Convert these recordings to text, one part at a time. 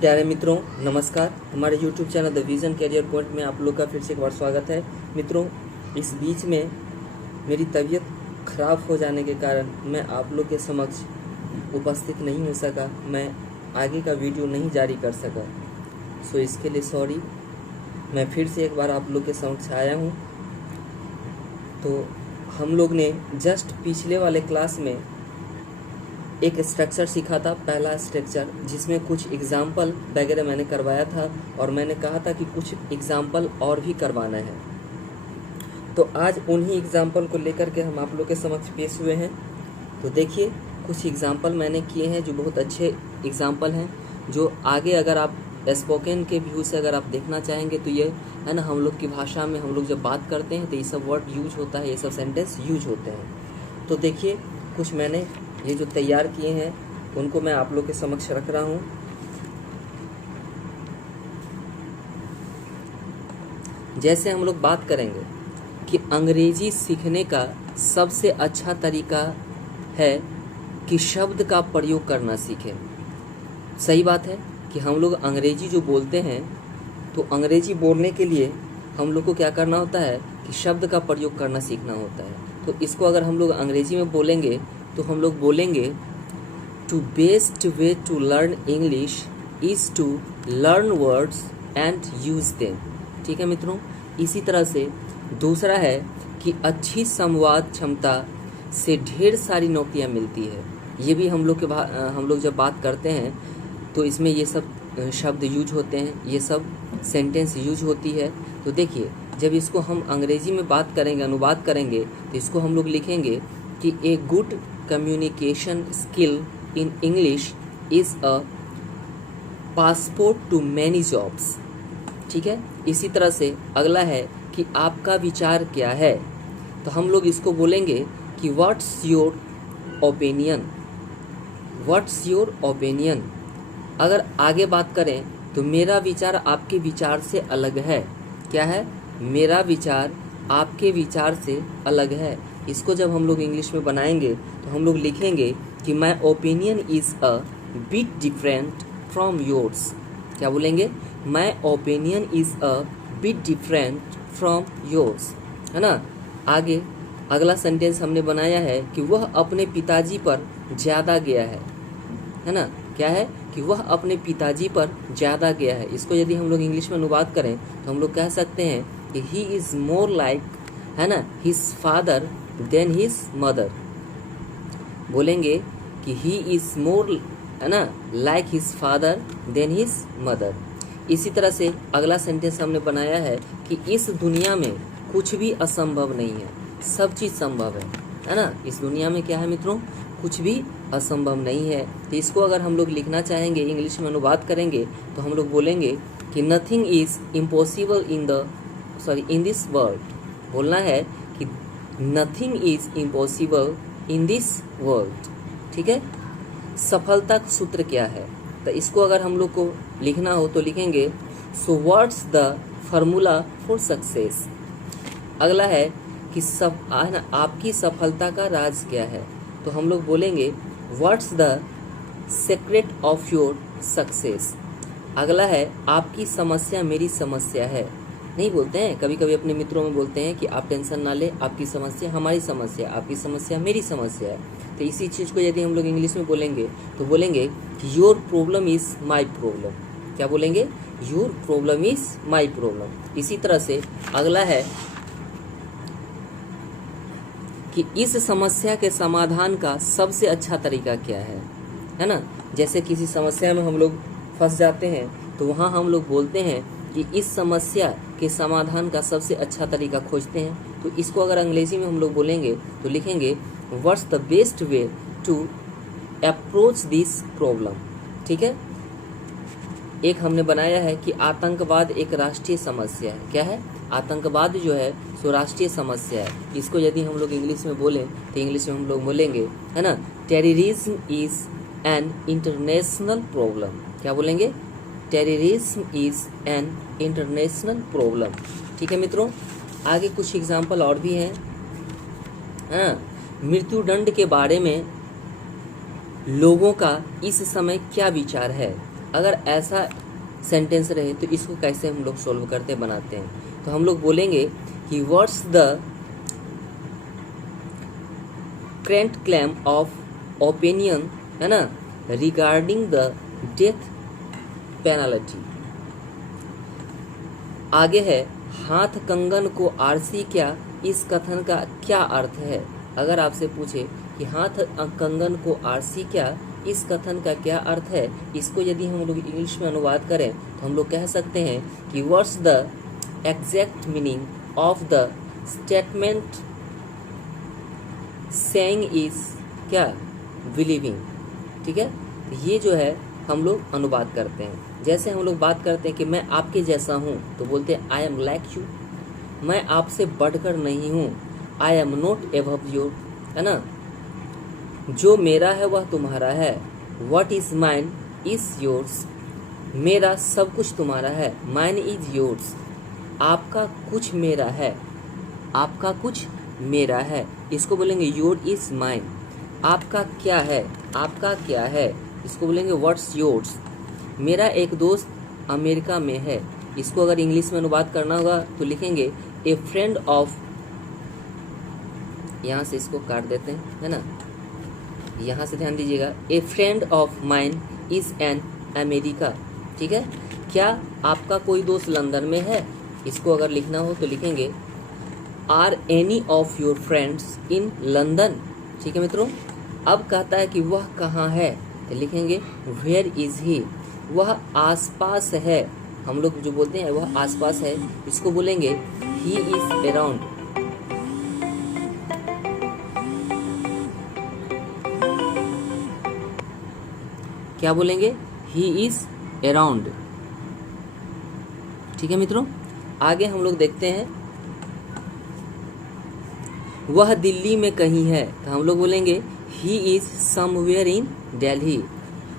प्यारे मित्रों नमस्कार। हमारे YouTube channel the vision career point में आप लोग का फिर से एक बार स्वागत है। मित्रों, इस बीच में मेरी तबीयत खराब हो जाने के कारण मैं आप लोग के समक्ष उपस्थित नहीं हो सका, मैं आगे का वीडियो नहीं जारी कर सका। सो इसके लिए सॉरी। मैं फिर से एक बार आप लोग के समक्ष आया हूँ। तो हम लोग ने जस्ट पिछले वाले क्लास में एक स्ट्रक्चर सीखा था, पहला स्ट्रक्चर, जिसमें कुछ एग्जाम्पल वगैरह मैंने करवाया था और मैंने कहा था कि कुछ एग्जाम्पल और भी करवाना है। तो आज उन्हीं एग्जाम्पल को लेकर के हम आप लोग के समक्ष पेश हुए हैं। तो देखिए, कुछ एग्जाम्पल मैंने किए हैं जो बहुत अच्छे एग्जाम्पल हैं, जो आगे अगर आप स्पोकन के व्यू से अगर आप देखना चाहेंगे तो ये है ना, हम लोग की भाषा में हम लोग जब बात करते हैं तो ये सब वर्ड यूज होता है, ये सब सेंटेंस यूज होते हैं। तो देखिए, कुछ मैंने ये जो तैयार किए हैं उनको मैं आप लोग के समक्ष रख रहा हूँ। जैसे हम लोग बात करेंगे कि अंग्रेजी सीखने का सबसे अच्छा तरीका है कि शब्द का प्रयोग करना सीखें। सही बात है कि हम लोग अंग्रेजी जो बोलते हैं तो अंग्रेजी बोलने के लिए हम लोग को क्या करना होता है कि शब्द का प्रयोग करना सीखना होता है। तो इसको अगर हम लोग अंग्रेजी में बोलेंगे तो हम लोग बोलेंगे the best way to learn English is to learn words and use them. ठीक है मित्रों। इसी तरह से दूसरा है कि अच्छी संवाद क्षमता से ढेर सारी नौकरियां मिलती है। ये भी हम लोग जब बात करते हैं तो इसमें ये सब शब्द यूज होते हैं, ये सब सेंटेंस यूज होती है। तो देखिए, जब इसको हम अंग्रेजी में बात करेंगे, अनुवाद करेंगे, तो इसको हम लोग लिखेंगे कि a good communication skill in English is a passport to many jobs. ठीक है। इसी तरह से अगला है कि आपका विचार क्या है, तो हम लोग इसको बोलेंगे कि what's your opinion. What's your opinion. अगर आगे बात करें तो मेरा विचार आपके विचार से अलग है। क्या है? मेरा विचार आपके विचार से अलग है। इसको जब हम लोग इंग्लिश में बनाएंगे तो हम लोग लिखेंगे कि my opinion is a bit different from yours. क्या बोलेंगे? My opinion is a bit different from yours, है ना। आगे अगला सेंटेंस हमने बनाया है कि वह अपने पिताजी पर ज़्यादा गया है ना। क्या है? कि वह अपने पिताजी पर ज़्यादा गया है। इसको यदि हम लोग इंग्लिश में अनुवाद करें तो हम लोग कह सकते हैं कि ही इज़ मोर लाइक, है ना, his father than his mother. बोलेंगे कि ही इज़ मोर, है ना, like his father than his mother. इसी तरह से अगला सेंटेंस हमने बनाया है कि इस दुनिया में कुछ भी असंभव नहीं है, सब चीज़ संभव है ना। इस दुनिया में क्या है मित्रों? कुछ भी असंभव नहीं है। तो इसको अगर हम लोग लिखना चाहेंगे, इंग्लिश में अनुवाद करेंगे, तो हम लोग बोलेंगे कि nothing is impossible in this world. बोलना है कि nothing is impossible in this world. ठीक है। सफलता का सूत्र क्या है? तो इसको अगर हम लोग को लिखना हो तो लिखेंगे so what's the formula for success. अगला है कि आपकी सफलता का राज क्या है? तो हम लोग बोलेंगे what's the secret of your success. अगला है आपकी समस्या मेरी समस्या है। नहीं बोलते हैं, कभी कभी अपने मित्रों में बोलते हैं कि आप टेंशन ना ले, आपकी समस्या हमारी समस्या, आपकी समस्या मेरी समस्या है। तो इसी चीज़ को यदि हम लोग इंग्लिश में बोलेंगे तो बोलेंगे your problem is my problem. क्या बोलेंगे? Your problem is my problem. इसी तरह से अगला है कि इस समस्या के समाधान का सबसे अच्छा तरीका क्या है ना। जैसे किसी समस्या में हम लोग फंस जाते हैं तो वहाँ हम लोग बोलते हैं कि इस समस्या के समाधान का सबसे अच्छा तरीका खोजते हैं। तो इसको अगर अंग्रेजी में हम लोग बोलेंगे तो लिखेंगे what's the best way to approach this problem. ठीक है। एक हमने बनाया है कि आतंकवाद एक राष्ट्रीय समस्या है। क्या है? आतंकवाद जो है सो राष्ट्रीय समस्या है। इसको यदि हम लोग इंग्लिश में बोलें तो इंग्लिश में हम लोग बोलेंगे, है ना, terrorism is an international problem. क्या बोलेंगे? Terrorism is an international problem. ठीक है मित्रों। आगे कुछ एग्जाम्पल और भी हैं। हाँ, मृत्युदंड के बारे में लोगों का इस समय क्या विचार है? अगर ऐसा सेंटेंस रहे तो इसको कैसे हम लोग सोल्व करते बनाते हैं? तो हम लोग बोलेंगे कि what's the current claim of opinion, है ना, रिगार्डिंग द डेथ पेनल्टी। आगे है हाथ कंगन को आरसी क्या, इस कथन का क्या अर्थ है? अगर आपसे पूछे कि हाथ कंगन को आरसी क्या, इस कथन का क्या अर्थ है, इसको यदि हम लोग इंग्लिश में अनुवाद करें तो हम लोग कह सकते हैं कि what's the exact meaning of the statement saying is क्या, बिलीविंग। ठीक है, ये जो है हम लोग अनुवाद करते हैं। जैसे हम लोग बात करते हैं कि मैं आपके जैसा हूँ तो बोलते हैं आई एम लाइक यू। मैं आपसे बढ़कर नहीं हूँ, I am not above your, है ना। जो मेरा है वह तुम्हारा है, what is mine is yours. मेरा सब कुछ तुम्हारा है, माइन इज योर्स। आपका कुछ मेरा है, आपका कुछ मेरा है, इसको बोलेंगे योर इज माइन। आपका क्या है, आपका क्या है, इसको बोलेंगे व्हाट्स योर्स। मेरा एक दोस्त अमेरिका में है, इसको अगर इंग्लिश में अनुवाद करना होगा तो लिखेंगे ए फ्रेंड ऑफ, यहाँ से इसको काट देते हैं, है ना, यहाँ से ध्यान दीजिएगा, ए friend of mine is an America. ठीक है, क्या आपका कोई दोस्त लंदन में है, इसको अगर लिखना हो तो लिखेंगे are any of your friends in London. ठीक है मित्रों, अब कहता है कि वह कहाँ है, तो लिखेंगे वेयर इज ही। वह आसपास है, हम लोग जो बोलते हैं वह आसपास है, इसको बोलेंगे ही इज अराउंड। क्या बोलेंगे, ही इज अराउंड। ठीक है मित्रों, आगे हम लोग देखते हैं वह दिल्ली में कहीं है, तो हम लोग बोलेंगे he is somewhere in Delhi.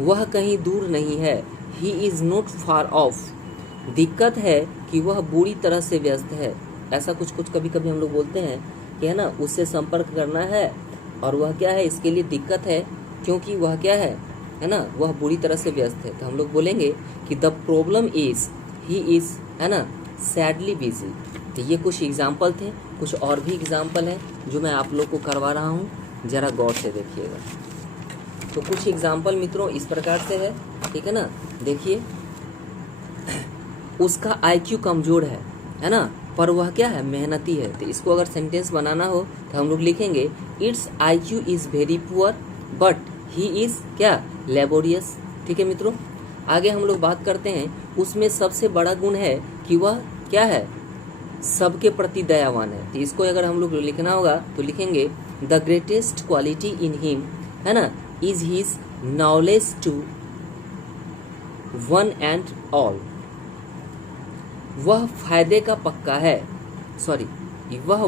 वह कहीं दूर नहीं है, he is not far of. दिक्कत है कि वह बुरी तरह से व्यस्त है। ऐसा कुछ कुछ कभी कभी हम लोग बोलते हैं कि है ना, उससे संपर्क करना है और वह क्या है, इसके लिए दिक्कत है क्योंकि वह क्या है ना, वह बुरी तरह से व्यस्त है। तो हम लोग बोलेंगे कि the problem is he is, है ना, सैडली बिजी। तो ये कुछ एग्जाम्पल थे, कुछ और भी एग्जाम्पल हैं जो मैं आप लोग को करवा रहा हूँ, जरा गौर से देखिएगा। तो कुछ एग्जाम्पल मित्रों इस प्रकार से है, ठीक है ना। देखिए, उसका आईक्यू कमजोर है ना, पर वह क्या है, मेहनती है। तो इसको अगर सेंटेंस बनाना हो तो हम लोग लिखेंगे it's IQ is very poor but he is क्या, लेबोरियस। ठीक है मित्रों, आगे हम लोग बात करते हैं, उसमें सबसे बड़ा गुण है कि वह क्या है, सबके प्रति दयावान है। तो इसको अगर हम लोग लिखना होगा तो लिखेंगे the greatest quality in him, है ना, is his knowledge to one and all. वह फायदे का पक्का है, सॉरी, वह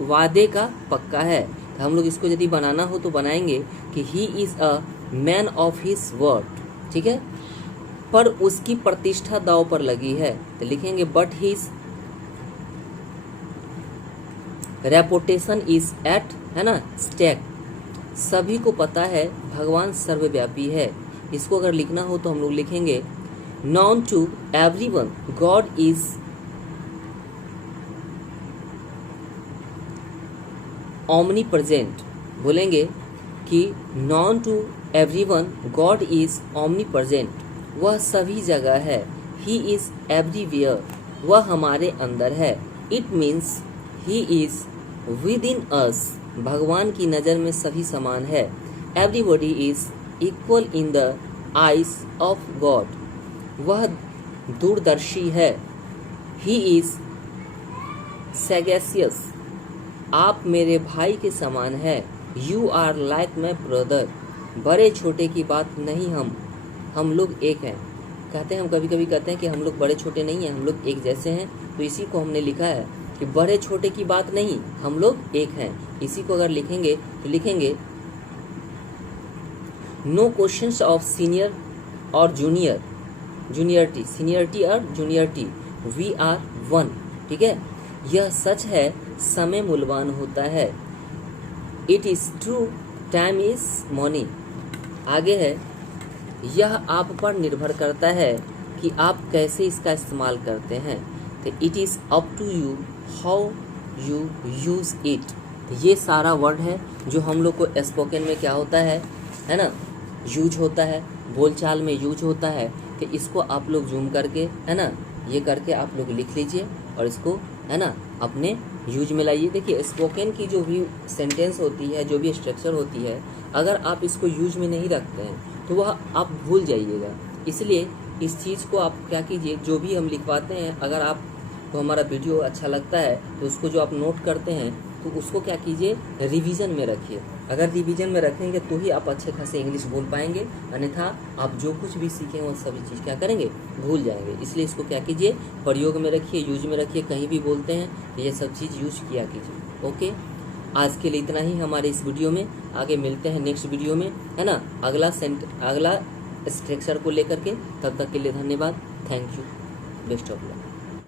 वादे का पक्का है। तो हम लोग इसको यदि बनाना हो तो बनाएंगे कि he is a man of his word. ठीक है, पर उसकी प्रतिष्ठा दांव पर लगी है। तो लिखेंगे but his reputation is at, है ना, स्टेक। सभी को पता है भगवान सर्वव्यापी है। इसको अगर लिखना हो तो हम लोग लिखेंगे known to everyone God is omnipresent. बोलेंगे कि known to everyone God is omnipresent. वह सभी जगह है, ही इज एवरीवेयर, वह हमारे अंदर है। It means he is within us, भगवान की नज़र में सभी समान है। Everybody is equal in the eyes of God, वह दूरदर्शी है। ही इज सैगेसियस, आप मेरे भाई के समान है। You are like my brother, बड़े छोटे की बात नहीं, हम लोग एक हैं। कहते हैं, हम कभी कभी कहते हैं कि हम लोग बड़े छोटे नहीं हैं, हम लोग एक जैसे हैं। तो इसी को हमने लिखा है कि बड़े छोटे की बात नहीं, हम लोग एक हैं। इसी को अगर लिखेंगे तो लिखेंगे नो क्वेश्चंस ऑफ सीनियर और जूनियर, जूनियरिटी, सीनियरिटी और जूनियरिटी, वी आर वन। ठीक है, यह सच है, समय मूल्यवान होता है। It is true, time is money. आगे है यह आप पर निर्भर करता है कि आप कैसे इसका इस्तेमाल करते हैं। तो it is up to you how you use it. ये सारा वर्ड है जो हम लोग को स्पोकन में क्या होता है ना, यूज होता है, बोलचाल में यूज होता है। कि इसको आप लोग जूम करके है ना, ये करके आप लोग लिख लीजिए और इसको है ना अपने यूज में लाइए। देखिए स्पोकन की जो भी सेंटेंस होती है, जो भी स्ट्रक्चर होती है, अगर आप इसको यूज में नहीं रखते हैं तो वह आप भूल जाइएगा। इसलिए इस चीज़ को आप क्या कीजिए, जो भी हम लिखवाते हैं, अगर आपको हमारा वीडियो अच्छा लगता है तो उसको जो आप नोट करते हैं तो उसको क्या कीजिए, रिवीजन में रखिए। अगर रिवीजन में रखेंगे तो ही आप अच्छे खासे इंग्लिश बोल पाएंगे, अन्यथा आप जो कुछ भी सीखें वो सभी चीज़ क्या करेंगे, भूल जाएंगे। इसलिए इसको क्या कीजिए, प्रयोग में रखिए, यूज में रखिए। कहीं भी बोलते हैं तो ये सब चीज़ यूज किया कीजिए। ओके, आज के लिए इतना ही हमारे इस वीडियो में। आगे मिलते हैं नेक्स्ट वीडियो में, है ना, अगला स्ट्रक्चर को लेकर के। तब तक के लिए धन्यवाद। Thank you. Best of luck.